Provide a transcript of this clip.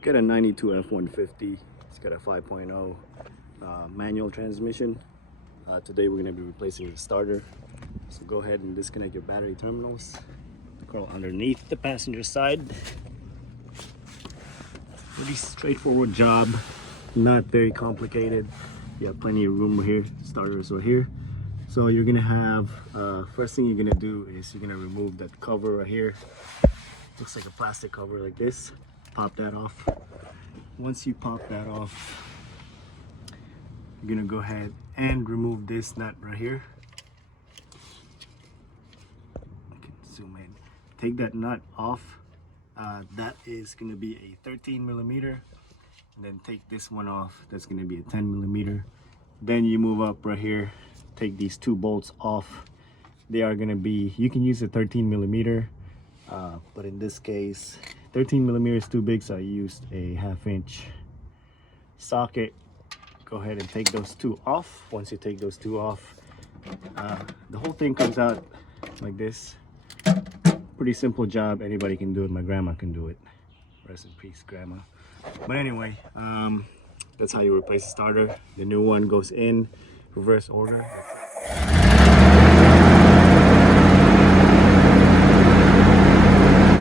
Got a 92 F-150. It's got a 5.0 manual transmission. Today we're going to be replacing the starter. So go ahead and disconnect your battery terminals. Curl underneath the passenger side. Pretty straightforward job, not very complicated. You have plenty of room here. Starters are here. So you're gonna have, first thing you're gonna do is you're gonna remove that cover right here. Looks like a plastic cover like this. Pop that off. Once you pop that off, you're gonna go ahead and remove this nut right here. I can zoom in. Take that nut off. That is gonna be a 13 millimeter. And then take this one off. That's gonna be a 10 millimeter. Then you move up right here. Take these two bolts off. They are gonna be, you can use a 13 millimeter, but in this case 13 millimeter is too big, so I used a 1/2 inch socket. Go ahead and take those two off. Once you take those two off, the whole thing comes out like this. Pretty simple job, anybody can do it. My grandma can do it. Rest in peace, grandma. But anyway, that's how you replace the starter. The new one goes in reverse order.